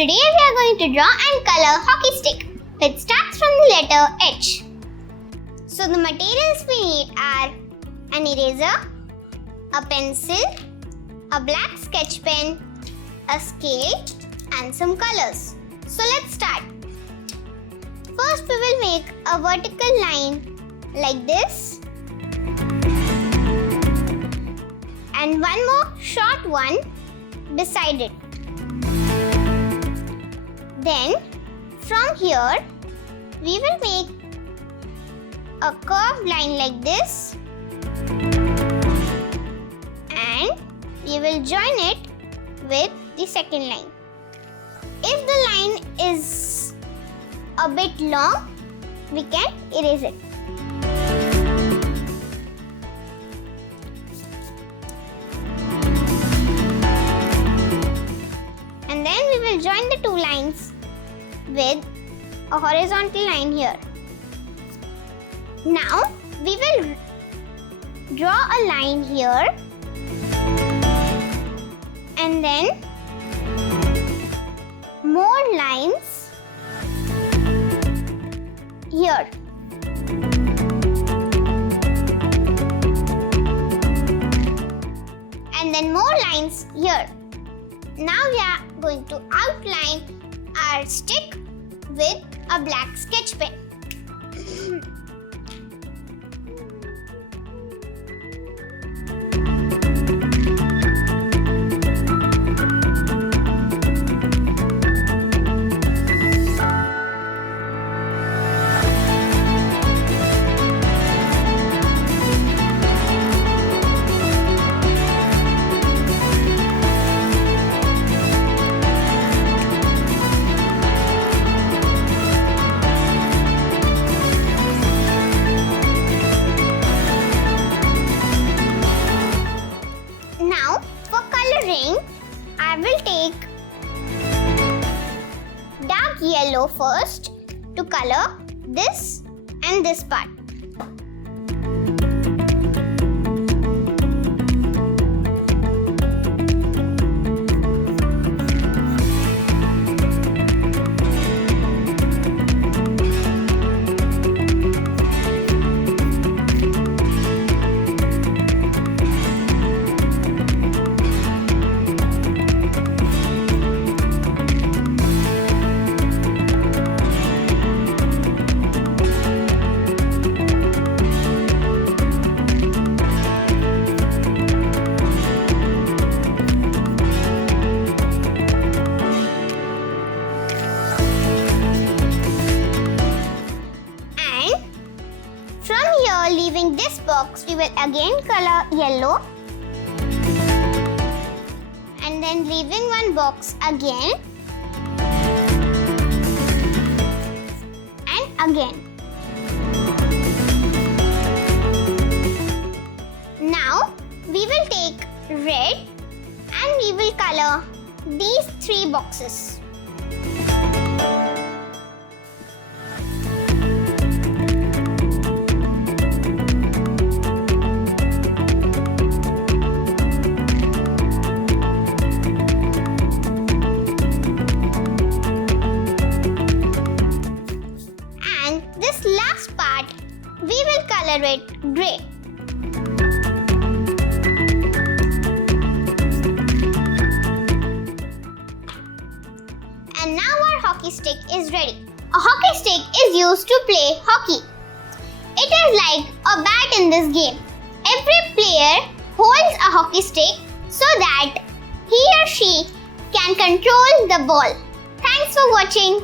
Today we are going to draw and color hockey stick. It starts from the letter H. So the materials we need are an eraser, a pencil, a black sketch pen, a scale and some colors. So let's start. First we will make a vertical line like this and one more short one beside it. Then from here we will make a curved line like this and we will join it with the second line. If the line is a bit long, we can erase it. And then we will join the two lines with a horizontal line here. Now we will draw a line here and then more lines here. And then more lines here. Now we are going to outline our stick with a black sketch pen. Now for coloring, I will take dark yellow first to color this and this part. Leaving this box, we will again color yellow and then leaving one box again and again. Now we will take red and we will color these three boxes. This last part, we will color it grey. And now our hockey stick is ready. A hockey stick is used to play hockey. It is like a bat in this game. Every player holds a hockey stick so that he or she can control the ball. Thanks for watching.